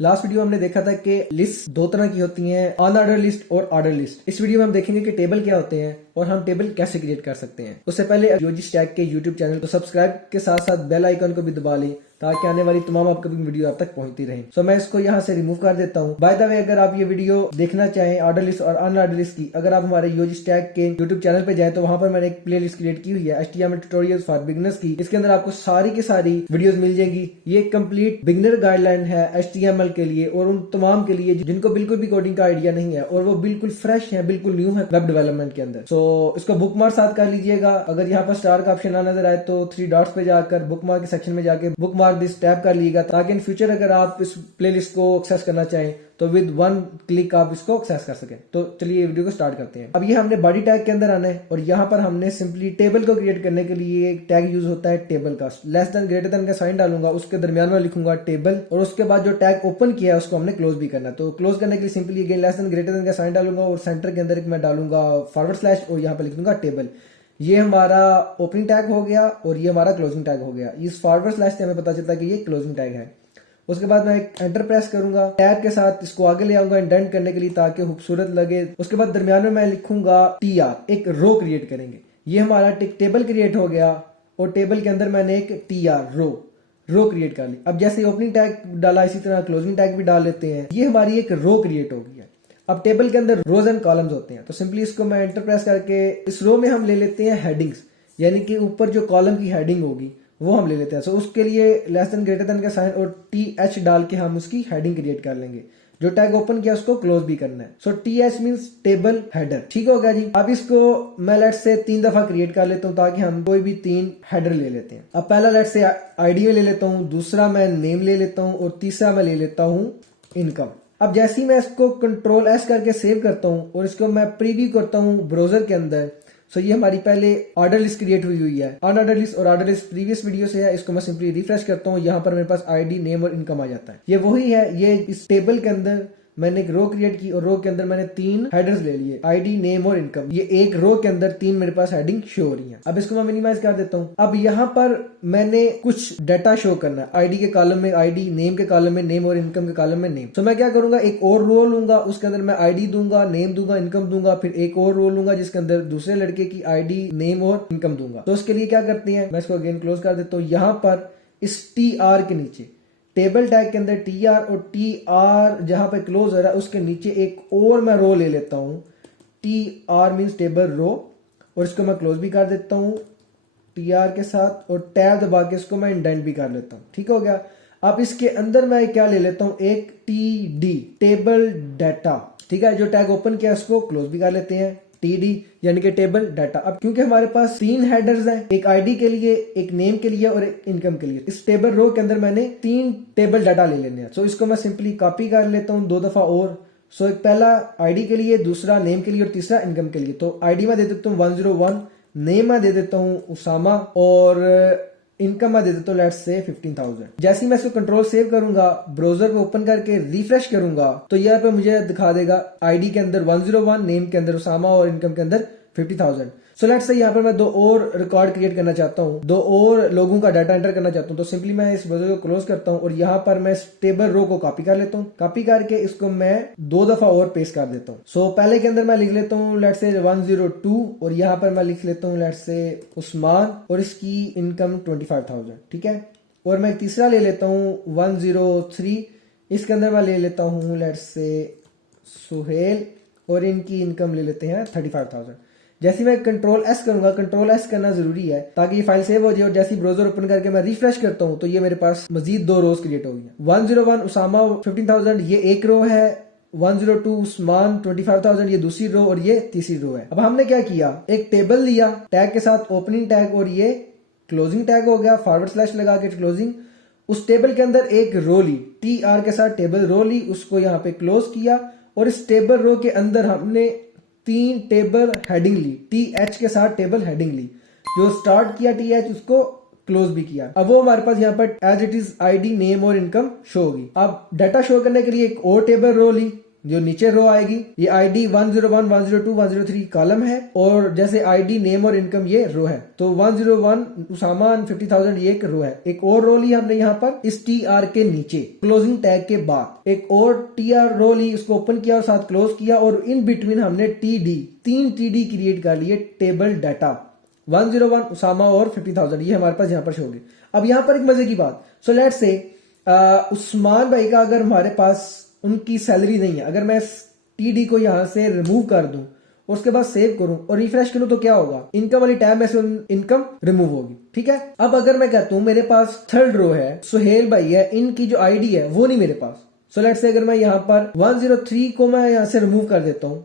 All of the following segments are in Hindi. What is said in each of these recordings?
लास्ट वीडियो हमने देखा था कि लिस्ट दो तरह की होती हैं, अनऑर्डर लिस्ट और ऑर्डर लिस्ट। इस वीडियो में हम देखेंगे कि टेबल क्या होते हैं और हम टेबल कैसे क्रिएट कर सकते हैं। उससे पहले यूजी स्टैक के यूट्यूब चैनल को सब्सक्राइब के साथ साथ बेल आइकन को भी दबा लें ताकि आने वाली तमाम अपकमिंग वीडियो आप तक पहुंचती रहे। सो मैं इसको यहाँ से रिमूव कर देता हूँ। बाय द वे, अगर आप ये वीडियो देखना चाहें ऑर्डर लिस्ट और अनऑर्डर लिस्ट की, अगर आप हमारे यूजी स्टैक के यूट्यूब चैनल पे जाएं तो वहां पर मैंने एक प्ले लिस्ट क्रिएट की हुई है HTML ट्यूटोरियल्स फॉर बिगिनर्स की। इसके अंदर आपको सारी की सारी वीडियोस मिल जाएंगी। ये कंप्लीट बिगिनर गाइडलाइन है HTML के लिए और उन तमाम के लिए जिनको बिल्कुल भी कोडिंग का आइडिया नहीं है और वो बिल्कुल फ्रेश है, बिल्कुल न्यू है वेब डेवलपमेंट के अंदर। सो इसको बुकमार्क साथ कर लीजिएगा। अगर यहाँ पर स्टार का ऑप्शन ना नजर आए तो 3 डॉट्स पे जाकर बुकमार्क के सेक्शन में जाके बुकमार्क दिस टैब कर लीजिएगा ताकि इन फ्यूचर अगर आप इस प्लेलिस्ट को एक्सेस करना चाहें तो विद वन क्लिक आप इसको एक्सेस कर सकें। तो चलिए वीडियो को स्टार्ट करते हैं। अब ये हमने बॉडी टैग के अंदर आना है और यहाँ पर हमने सिंपली टेबल को क्रिएट करने के लिए एक टैग यूज होता है टेबल का। लेस देन ग्रेटर देन का साइन डालूंगा, उसके दरमियान में लिखूंगा टेबल और उसके बाद जो टैग ओपन किया है उसको हमने क्लोज भी करना है। तो क्लोज करने के लिए simply again less than greater than का साइन डालूंगा और सेंटर के अंदर मैं डालूंगा फॉरवर्ड स्लैश और यहाँ पर लिख दूंगा टेबल। ये हमारा ओपनिंग टैग हो गया और ये हमारा क्लोजिंग टैग हो गया। इस फॉरवर्ड स्लैश से हमें पता चलता है कि ये क्लोजिंग टैग है। उसके बाद मैं एक एंटर प्रेस करूंगा, टैग के साथ इसको आगे ले आऊंगा इंडेंट करने के लिए ताकि खूबसूरत लगे। उसके बाद दरमियान में मैं लिखूंगा TR, एक रो क्रिएट करेंगे। ये हमारा टेबल क्रिएट हो गया और टेबल के अंदर मैंने एक TR रो क्रिएट कर ली। अब जैसे ओपनिंग टैग डाला इसी तरह क्लोजिंग टैग भी डाल लेते हैं। ये हमारी एक रो क्रिएट हो गई है। अब टेबल के अंदर रोज एंड कॉलम्स होते हैं तो सिंपली इसको मैं एंटर प्रेस करके इस रो में हम ले लेते हैं हेडिंग्स, यानी कि ऊपर जो कॉलम की हेडिंग होगी वो हम ले लेते हैं। सो उसके लिए लेस देन ग्रेटर देन का साइन और TH डाल के हम उसकी हेडिंग क्रिएट कर लेंगे। जो टैग ओपन किया उसको क्लोज भी करना है। सो TH मींस टेबल हेडर। ठीक हो गया जी। अब इसको मैं लेट से 3 दफा क्रिएट कर लेता हूँ ताकि हम कोई भी 3 हेडर ले लेते हैं। अब पहला लेट से ID ले लेता हूँ, दूसरा मैं नेम ले लेता हूँ और तीसरा मैं ले लेता हूँ इनकम। अब जैसे ही मैं इसको कंट्रोल S करके सेव करता हूँ और इसको मैं प्रीव्यू करता हूँ ब्राउजर के अंदर, सो ये हमारी पहले ऑर्डर लिस्ट क्रिएट हुई है। अनऑर्डर लिस्ट और ऑर्डर लिस्ट प्रीवियस वीडियो से है। इसको मैं सिंपली रिफ्रेश करता हूँ, यहाँ पर मेरे पास ID नेम और इनकम आ जाता है। ये वही है। ये इस टेबल के अंदर मैंने एक रो क्रिएट की और रो के अंदर मैंने 3 हेडर्स ले लिए, ID नेम और इनकम। ये एक रो के अंदर 3 मेरे पास हेडिंग शो हो रही है। अब इसको मैं मिनिमाइज कर देता हूँ। अब यहाँ पर मैंने कुछ डाटा शो करना है। ID के कॉलम में ID, नेम के कॉलम में नेम और इनकम के कॉलम में नेम। तो मैं क्या करूंगा, एक और रो लूंगा, उसके अंदर मैं ID दूंगा, नेम दूंगा, इनकम दूंगा, फिर एक और रो लूंगा जिसके अंदर दूसरे लड़के की ID, नेम और इनकम दूंगा। तो उसके लिए क्या करते हैं, मैं इसको अगेन क्लोज कर देता हूँ। यहाँ पर इस TR के नीचे टेबल टैग के अंदर TR और TR जहां पे क्लोज हो रहा है उसके नीचे एक और मैं रो ले लेता हूं। TR मींस टेबल रो और इसको मैं क्लोज भी कर देता हूं TR के साथ और टैब दबा के इसको मैं इंडेंट भी कर लेता हूं। ठीक हो गया। अब इसके अंदर मैं क्या ले लेता हूं, एक TD टेबल डाटा। ठीक है, जो टैग ओपन किया उसको क्लोज भी कर लेते हैं TD यानी कि टेबल डाटा। अब क्योंकि हमारे पास 3 हेडर्स हैं, एक ID के लिए, एक नेम के लिए और एक इनकम के लिए, इस टेबल रो के अंदर मैंने 3 टेबल डाटा ले लेने हैं। सो इसको मैं सिंपली कॉपी कर लेता हूँ 2 दफा और। सो एक पहला ID के लिए, दूसरा नेम के लिए और तीसरा इनकम के लिए। तो ID में दे देता हूँ 101, नेम में दे देता हूँ उसामा और इनकम में दे देता हूँ लेट्स से 15,000। जैसे ही मैं इसको कंट्रोल सेव करूंगा, ब्राउजर को ओपन करके रिफ्रेश करूंगा तो यहाँ पे मुझे दिखा देगा ID के अंदर 101, नेम के अंदर उसामा और इनकम के अंदर 50,000। सो लेट्स से यहाँ पर मैं 2 और रिकॉर्ड क्रिएट करना चाहता हूँ, 2 और लोगों का डाटा एंटर करना चाहता हूँ। तो सिंपली मैं इस ब्राउजर को क्लोज करता हूँ और यहाँ पर मैं इस टेबल रो को कॉपी कर लेता हूँ। कॉपी करके इसको मैं 2 दफा और पेस्ट कर देता हूँ। सो पहले के अंदर मैं लिख लेता हूँ लेट्स से 102 और यहाँ पर मैं लिख लेता हूँ लेट्स से उस्मान और इसकी इनकम 25,000। ठीक है। और मैं तीसरा ले लेता हूँ 103, इसके अंदर मैं ले लेता हूँ लेट्स से सुहेल और इनकी इनकम ले लेते हैं 35,000। जैसे मैं कंट्रोल S करूंगा, कंट्रोल S करना जरूरी है ताकि ये फाइल सेव हो जाए और जैसे ब्राउजर ओपन करके मैं रिफ्रेश करता हूं तो ये मेरे पास मजीद 2 रोज क्रिएट हो गई हैं। 101 उसामा 15,000 ये एक रो है, 102 उस्मान 25,000 ये दूसरी रो और ये तीसरी रो है। अब हमने क्या किया, एक टेबल लिया टैग के साथ ओपनिंग टैग और ये क्लोजिंग टैग हो गया, फॉरवर्ड स्लैश लगा के क्लोजिंग। उस टेबल के अंदर एक रो ली, TR के साथ टेबल रो ली, उसको यहाँ पे क्लोज किया और इस टेबल रो के अंदर हमने 3 टेबल हेडिंग ली, TH के साथ टेबल हेडिंग ली। जो स्टार्ट किया TH उसको क्लोज भी किया। अब वो हमारे पास यहाँ पर as it is ID, name और इनकम शो होगी। अब डाटा शो करने के लिए एक और टेबल रो ली, जो नीचे रो आएगी ये ID 101, 102, 103 कॉलम है, और जैसे ID नेम और इनकम ये रो है। तो 101 उसामा 50,000 ये एक रो है। एक और रो ली हमने यहाँ पर इस TR के नीचे क्लोजिंग टैग के बाद, एक और TR रो ली, उसको ओपन किया और साथ क्लोज किया, और इन बिटवीन हमने TD 3 TD क्रिएट कर लिए, टेबल डाटा 101 उसामा और 50,000 ये हमारे पास यहाँ पर शो होगी। अब यहाँ पर एक मजे की बात, सो लेट्स से उस्मान भाई का अगर हमारे पास उनकी सैलरी नहीं है, अगर मैं TD को यहां से रिमूव कर दूं और उसके बाद सेव करूं और रिफ्रेश करूं तो क्या होगा, इनकम वाली टैब में से इनकम रिमूव होगी। ठीक है, अब अगर मैं कहता हूं मेरे पास थर्ड रो है, सुहेल भाई है, इनकी जो ID है वो नहीं मेरे पास। सो लेट्स से अगर मैं यहां पर 103 को मैं यहां से रिमूव कर देता हूं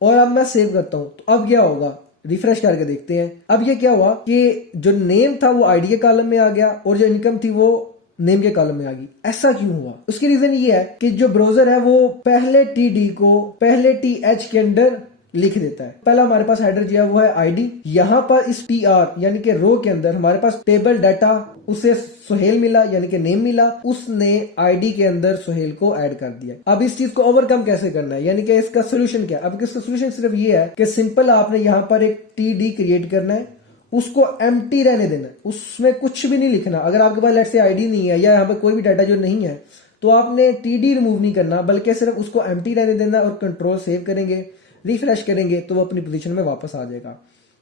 और अब मैं सेव करता हूं, तो अब क्या होगा, रिफ्रेश करके देखते हैं। अब ये क्या हुआ कि जो नेम था वो ID के कॉलम में आ गया और जो इनकम थी वो नेम के कॉलम में आ गई। ऐसा क्यों हुआ? उसकी रीजन ये है कि जो ब्राउजर है वो पहले TD को पहले TH के अंदर लिख देता है। पहला हमारे पास हेडर जो है वो है ID, यहाँ पर इस TR यानी कि रो के अंदर हमारे पास टेबल डाटा, उसे सुहेल मिला यानी कि नेम मिला, उसने ID के अंदर सुहेल को ऐड कर दिया। अब इस चीज को ओवरकम कैसे करना है, यानी कि इसका सोल्यूशन क्या? अब इसका सोल्यूशन सिर्फ ये है कि सिंपल आपने यहाँ पर एक TD क्रिएट करना है, उसको एम्प्टी रहने देना, उसमें कुछ भी नहीं लिखना। अगर आपके पास लेट्स से ID नहीं है या यहाँ पे कोई भी डाटा जो नहीं है तो आपने TD रिमूव नहीं करना, बल्कि सिर्फ उसको एम्प्टी रहने देना और कंट्रोल सेव करेंगे, रिफ्रेश करेंगे तो वो अपनी पोजीशन में वापस आ जाएगा।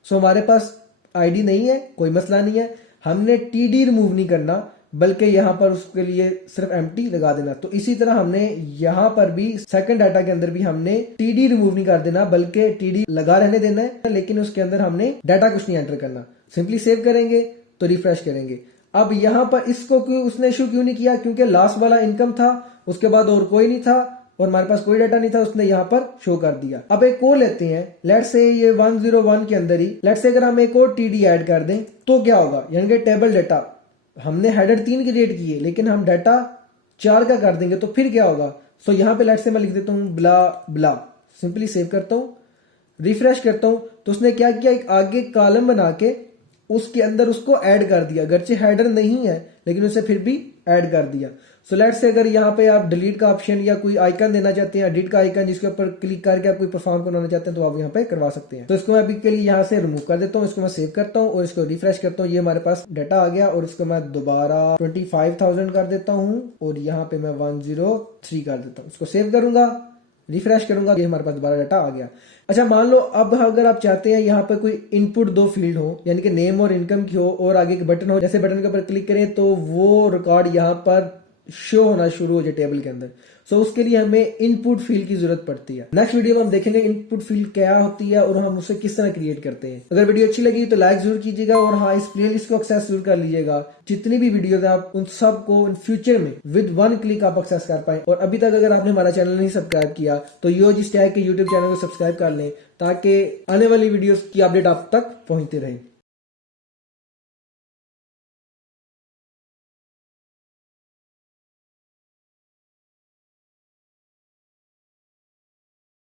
सो हमारे पास ID नहीं है, कोई मसला नहीं है, हमने TD रिमूव नहीं करना बल्कि यहाँ पर उसके लिए सिर्फ एम्प्टी लगा देना। तो इसी तरह हमने यहाँ पर भी सेकंड डाटा के अंदर भी हमने TD रिमूव नहीं कर देना बल्कि TD लगा रहने देना है, लेकिन उसके अंदर हमने डाटा कुछ नहीं एंटर करना। सिंपली सेव करेंगे तो रिफ्रेश करेंगे। अब यहाँ पर इसको क्यों उसने इशू क्यों नहीं किया, क्योंकि लास्ट वाला इनकम था, उसके बाद और कोई नहीं था और हमारे पास कोई डाटा नहीं था, उसने यहाँ पर शो कर दिया। अब एक और लेते हैं, लेट्स से ये 101 के अंदर ही लेट्स से अगर हम एक और TD ऐड कर दें तो क्या होगा, यानी कि टेबल डाटा हमने हेडर 3 क्रिएट किए लेकिन हम डाटा 4 का कर देंगे तो फिर क्या होगा। सो यहाँ पे लेट्स से मैं लिख देता हूँ ब्ला ब्ला, सिंपली सेव करता हूँ, रिफ्रेश करता हूँ तो उसने क्या किया, एक आगे कॉलम बना के उसके अंदर उसको ऐड कर दिया। अगरचे हेडर नहीं है लेकिन उसे फिर भी ऐड कर दिया। सो लेट्स से अगर यहाँ पे आप डिलीट का ऑप्शन या कोई आइकन देना चाहते हैं, एडिट का आइकन जिसके ऊपर क्लिक करके आप कोई परफॉर्म करवाना चाहते हैं तो आप यहाँ पे करवा सकते हैं। तो इसको मैं अभी के लिए यहाँ से रिमूव कर देता हूँ, इसको मैं सेव करता हूँ और इसको रिफ्रेश करता हूँ। ये हमारे पास डाटा आ गया और इसको मैं दोबारा 25,000 कर देता हूँ और यहाँ पे मैं 103 कर देता हूँ। इसको सेव करूंगा, रिफ्रेश करूंगा, ये हमारे पास दोबारा डाटा आ गया। अच्छा मान लो अब अगर आप चाहते हैं यहाँ पर कोई इनपुट 2 फील्ड हो, यानी कि नेम और इनकम की हो और आगे एक बटन हो, जैसे बटन के ऊपर क्लिक करें तो वो रिकॉर्ड यहाँ पर शो होना शुरू हो जाए टेबल के अंदर। सो उसके लिए हमें इनपुट फील्ड की जरूरत पड़ती है। नेक्स्ट वीडियो में हम देखेंगे इनपुट फील्ड क्या होती है और हम उसे किस तरह क्रिएट करते हैं। अगर वीडियो अच्छी लगी तो लाइक जरूर कीजिएगा और हाँ, इस प्लेलिस्ट को एक्सेस जरूर कर लीजिएगा। जितनी भी वीडियोस हैं आप उन सब को इन फ्यूचर में विद 1 क्लिक आप एक्सेस कर पाए। और अभी तक अगर आपने हमारा चैनल नहीं सब्सक्राइब किया तो यूओजी स्टैक के यूट्यूब चैनल को सब्सक्राइब कर लें ताकि आने वाली वीडियोस की अपडेट आप तक पहुंचती रहे।